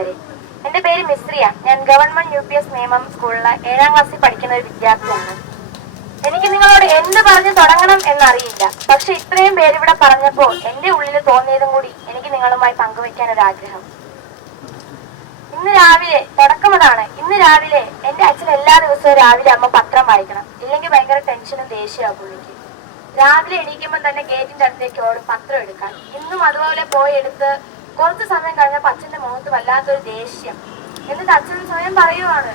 പ്രിയപ്പെട്ടവരെ, എന്റെ പേര് മിശ്രിയ. ഞാൻ ഗവൺമെന്റ് UPS നിയമം സ്കൂളിലെ 7ാം ക്ലാസ്സിൽ പഠിക്കുന്ന ഒരു വിദ്യാർത്ഥിയാണ്. എനിക്ക് നിങ്ങളോട് എന്ത് പറഞ്ഞു തുടങ്ങണം എന്നറിയില്ല. പക്ഷെ ഇത്രയും പേരിവിടെ പറഞ്ഞപ്പോൾ എന്റെ ഉള്ളിൽ തോന്നിയതും കൂടി എനിക്ക് നിങ്ങളുമായി പങ്കുവെക്കാൻ ഒരു ആഗ്രഹം. ഇന്ന് രാവിലെ തുടക്കമതാണ്. ഇന്ന് രാവിലെ എന്റെ അച്ഛൻ എല്ലാ ദിവസവും രാവിലെ അമ്മ പത്രം വായിക്കണം, ഇല്ലെങ്കിൽ ഭയങ്കര ടെൻഷനും ദേഷ്യമാണ് പുള്ളിക്ക്. രാവിലെ എണീക്കുമ്പോൾ തന്നെ ഗേറ്റിന്റെ അടുത്തേക്ക് ഓടും പത്രം എടുക്കാൻ. ഇന്നും അതുപോലെ പോയി എടുത്ത് കുറച്ച് സമയം കഴിഞ്ഞപ്പോൾ അച്ഛന്റെ മുഖത്ത് വല്ലാത്തൊരു ദേഷ്യം. എന്നിട്ട് അച്ഛൻ സ്വയം പറയുവാണ്,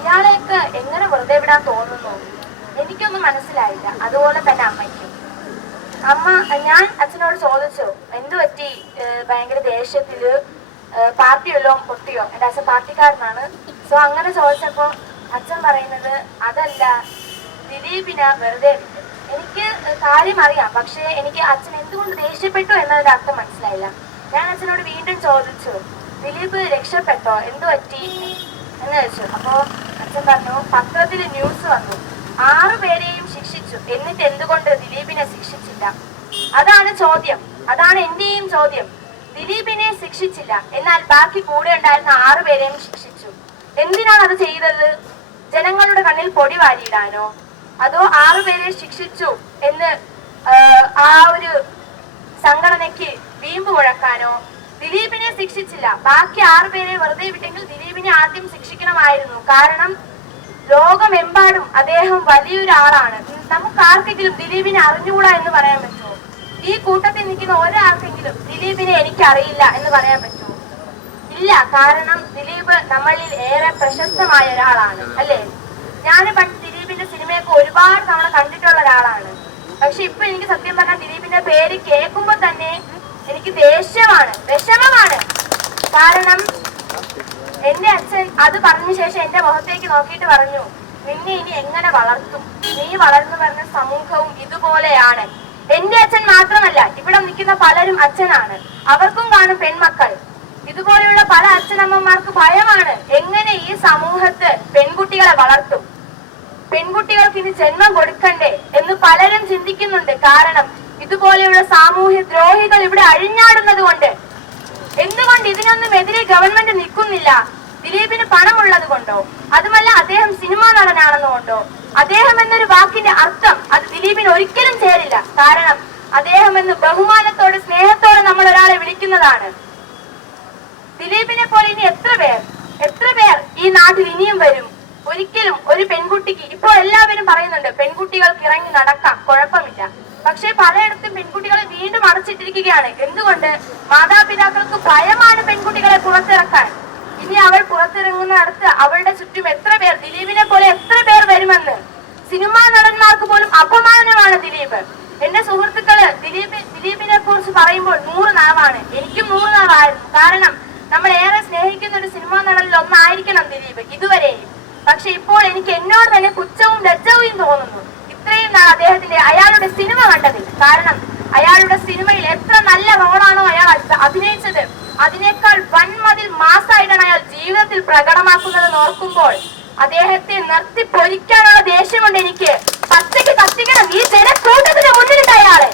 ഇയാളെയൊക്കെ എങ്ങനെ വെറുതെ വിടാൻ തോന്നുന്നു? എനിക്കൊന്നും മനസ്സിലായില്ല. അതുപോലെ തന്നെ അമ്മയ്ക്കും. ഞാൻ അച്ഛനോട് ചോദിച്ചു, എന്തു പറ്റി ഭയങ്കര ദേഷ്യത്തില്, പാർട്ടി വല്ലതും പൊട്ടിയോ? എന്റെ അച്ഛൻ പാർട്ടിക്കാരനാണ്. സോ അങ്ങനെ ചോദിച്ചപ്പോ അച്ഛൻ പറയുന്നത്, അതല്ല, ദിലീപിനെ വെറുതെ വിട്ടു. എനിക്ക് കാര്യം അറിയാം, പക്ഷെ എനിക്ക് അച്ഛൻ എന്തുകൊണ്ട് ദേഷ്യപ്പെട്ടു എന്നതിന്റെ അർത്ഥം മനസ്സിലായില്ല. ഞാൻ അച്ഛനോട് വീണ്ടും ചോദിച്ചു, ദിലീപ് രക്ഷപ്പെട്ടോ, എന്തു പറ്റി എന്ന് ചോദിച്ചു. അപ്പോ അച്ഛൻ പറഞ്ഞു, പത്രത്തിൽ ന്യൂസ് വന്നു, 6 പേരെയും ശിക്ഷിച്ചു, എന്നിട്ട് എന്തുകൊണ്ട് ദിലീപിനെ ശിക്ഷിച്ചില്ല? അതാണ് ചോദ്യം. അതാണ് എന്റെയും ചോദ്യം. ദിലീപിനെ ശിക്ഷിച്ചില്ല, എന്നാൽ ബാക്കി കൂടെ ഉണ്ടായിരുന്ന 6 പേരെയും ശിക്ഷിച്ചു. എന്തിനാണ് അത് ചെയ്തത്? ജനങ്ങളുടെ കണ്ണിൽ പൊടി വാരിയിടാനോ? അതോ 6 പേരെ ശിക്ഷിച്ചു എന്ന് ആ ഒരു സംഘടനയ്ക്ക് വീമ്പ് മുഴക്കാനോ? ദിലീപിനെ ശിക്ഷിച്ചില്ല, ബാക്കി 6 പേരെ വെറുതെ വിട്ടെങ്കിൽ ദിലീപിനെ ആദ്യം ശിക്ഷിക്കണമായിരുന്നു. കാരണം ലോകമെമ്പാടും അദ്ദേഹം വലിയൊരാളാണ്. നമുക്ക് ആർക്കെങ്കിലും ദിലീപിനെ അറിഞ്ഞുകൂടാ എന്ന് പറയാൻ പറ്റുമോ? ഈ കൂട്ടത്തിൽ നിൽക്കുന്ന ഒരാൾക്കെങ്കിലും ദിലീപിനെ എനിക്കറിയില്ല എന്ന് പറയാൻ പറ്റുമോ? ഇല്ല. കാരണം ദിലീപ് നമ്മളിൽ ഏറെ പ്രശസ്തമായ ഒരാളാണ്, അല്ലേ? ഞാൻ പണ്ട് ദിലീപിന്റെ സിനിമയൊക്കെ ഒരുപാട് തവണ കണ്ടിട്ടുള്ള ഒരാളാണ്. പക്ഷെ ഇപ്പൊ എനിക്ക് സത്യം പറഞ്ഞാൽ ദിലീപിന്റെ പേര് കേൾക്കുമ്പോ തന്നെ എനിക്ക് ദേഷ്യമാണ്, വിഷമമാണ്. കാരണം എന്റെ അച്ഛൻ അത് പറഞ്ഞ ശേഷം എന്റെ മുഖത്തേക്ക് നോക്കിയിട്ട് പറഞ്ഞു, നിന്നെ ഇനി എങ്ങനെ വളർത്തും? നീ വളർന്നു വരുന്ന സമൂഹവും ഇതുപോലെയാണ്. എന്റെ അച്ഛൻ മാത്രമല്ല, ഇവിടെ നിൽക്കുന്ന പലരും അച്ഛനാണ്. അവർക്കും കാണും പെൺമക്കൾ. ഇതുപോലെയുള്ള പല അച്ഛനമ്മമാർക്ക് ഭയമാണ്, എങ്ങനെ ഈ സമൂഹത്ത് പെൺകുട്ടികളെ വളർത്തും, പെൺകുട്ടികൾക്ക് ഇനി ജന്മം കൊടുക്കണ്ടേ എന്ന് പലരും ചിന്തിക്കുന്നുണ്ട്. കാരണം ഇതുപോലെയുള്ള സാമൂഹ്യ ദ്രോഹികൾ ഇവിടെ അഴിഞ്ഞാടുന്നത് കൊണ്ട്. എന്തുകൊണ്ട് ഇതിനൊന്നും എതിരെ ഗവൺമെന്റ് നിൽക്കുന്നില്ല? ദിലീപിന് പണമുള്ളത് കൊണ്ടോ? അതുമല്ല അദ്ദേഹം സിനിമാ നടനാണെന്നുകൊണ്ടോ? അദ്ദേഹം എന്നൊരു വാക്കിന്റെ അർത്ഥം അത് ദിലീപിന് ഒരിക്കലും ചേരില്ല. കാരണം അദ്ദേഹം എന്ന് ബഹുമാനത്തോടെ സ്നേഹത്തോടെ നമ്മൾ ഒരാളെ വിളിക്കുന്നതാണ്. ദിലീപിനെ പോലെ ഇനി എത്ര പേർ ഈ നാട്ടിൽ ഇനിയും വരും? ഒരിക്കലും ഒരു പെൺകുട്ടിക്ക്, ഇപ്പോൾ എല്ലാവരും പറയുന്നുണ്ട് പെൺകുട്ടികൾക്ക് ഇറങ്ങി നടക്കാം, കുഴപ്പമില്ല. പക്ഷെ പലയിടത്തും പെൺകുട്ടികളെ വീണ്ടും അടച്ചിട്ടിരിക്കുകയാണ്. എന്തുകൊണ്ട്? മാതാപിതാക്കൾക്ക് ഭയമാണ് പെൺകുട്ടികളെ പുറത്തിറക്കാൻ. ഇനി അവൾ പുറത്തിറങ്ങുന്നിടത്ത് അവളുടെ ചുറ്റും എത്ര പേർ, ദിലീപിനെ പോലെ എത്ര പേർ വരുമെന്ന്. സിനിമാ നടന്മാർക്ക് പോലും അപമാനമാണ് ദിലീപ്. എന്റെ സുഹൃത്തുക്കള് ദിലീപിനെ കുറിച്ച് പറയുമ്പോൾ 100 നാവാണ്. എനിക്കും 100 നാവായിരുന്നു. കാരണം നമ്മൾ ഏറെ സ്നേഹിക്കുന്ന ഒരു സിനിമാ നടനിൽ ഒന്നായിരിക്കണം ദിലീപ് ഇതുവരെയും. പക്ഷെ ഇപ്പോൾ എനിക്ക് എന്നോട് തന്നെ പുച്ഛവും ലജ്ജവും തോന്നുന്നു, ഇത്രയും നാൾ അയാളുടെ സിനിമ കണ്ടതിൽ. കാരണം അയാളുടെ സിനിമയിൽ എത്ര നല്ല റോളാണോ അയാൾ അഭിനയിച്ചത്, അതിനേക്കാൾ വൻമതിൽ മാസായിട്ടാണ് അയാൾ ജീവിതത്തിൽ പ്രകടമാക്കുന്നത് ഓർക്കുമ്പോൾ അദ്ദേഹത്തെ നിർത്തി പൊരിക്കാനുള്ള ദേഷ്യമുണ്ട് എനിക്ക്. പച്ചയ്ക്ക് കത്തിക്കണം ഈ ജനക്കൂട്ടത്തിന് മുന്നിലുണ്ട് അയാളെ.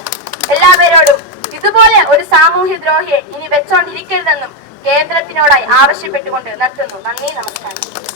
എല്ലാവരോടും ഇതുപോലെ ഒരു സാമൂഹ്യ ദ്രോഹിയെ ഇനി വെച്ചോണ്ടിരിക്കരുതെന്നും കേന്ദ്രത്തിനോടായി ആവശ്യപ്പെട്ടുകൊണ്ട് നിർത്തുന്നു. നന്ദി, നമസ്കാരം.